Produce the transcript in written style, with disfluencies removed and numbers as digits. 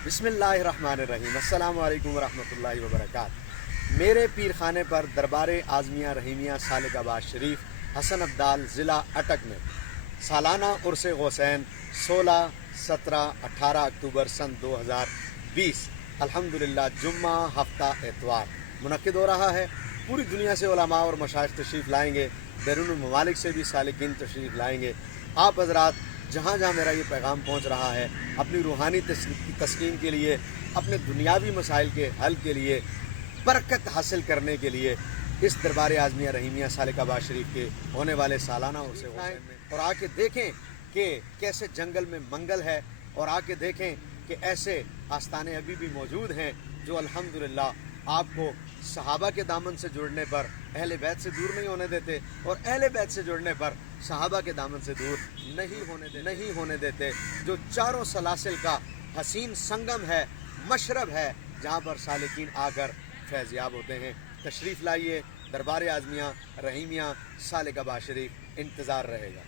बिस्मिल्लाहिर्रहमानिर्रहीम। अस्सलाम वालेकुम वरहमतुल्लाहि वबरकातुहू। मेरे पीर खाने पर दरबार आज़मिया रहीमिया सालिकाबाद शरीफ हसन अब्दाल ज़िला अटक में सालाना उर्स हुसैन 16, 17, 18 अक्टूबर सन 2020 अल्हम्दुलिल्लाह जुम्मा हफ्ता एतवार मुनक्किद हो रहा है। पूरी दुनिया से उलमा और मशाइख तशरीफ़ लाएंगे, बैरून ममालिक से भी सालिकीन तशरीफ़ लाएंगे। आप हज़रात जहाँ जहाँ मेरा ये पैगाम पहुँच रहा है, अपनी रूहानी तस्कीन के लिए, अपने दुनियावी मसाइल के हल के लिए, बरकत हासिल करने के लिए इस दरबार आज़मिया रहीमिया सालिकाबाद शरीफ के होने वाले सालाना उर्स हुसैन में और आके देखें कि कैसे जंगल में मंगल है, और आके देखें कि ऐसे आस्थाने अभी भी मौजूद हैं जो अल्हम्दुलिल्लाह आपको सहाबा के दामन से जुड़ने पर अहले बैत से दूर नहीं होने देते, और अहले बैत से जुड़ने पर सहाबा के दामन से दूर नहीं होने देते। जो चारों सलासिल का हसीन संगम है, मशरब है, जहाँ पर सालिकीन आकर फैज़याब होते हैं। तशरीफ़ लाइए दरबार आज़मिया रहीमिया सालिकाबाद शरीफ, इंतज़ार रहेगा।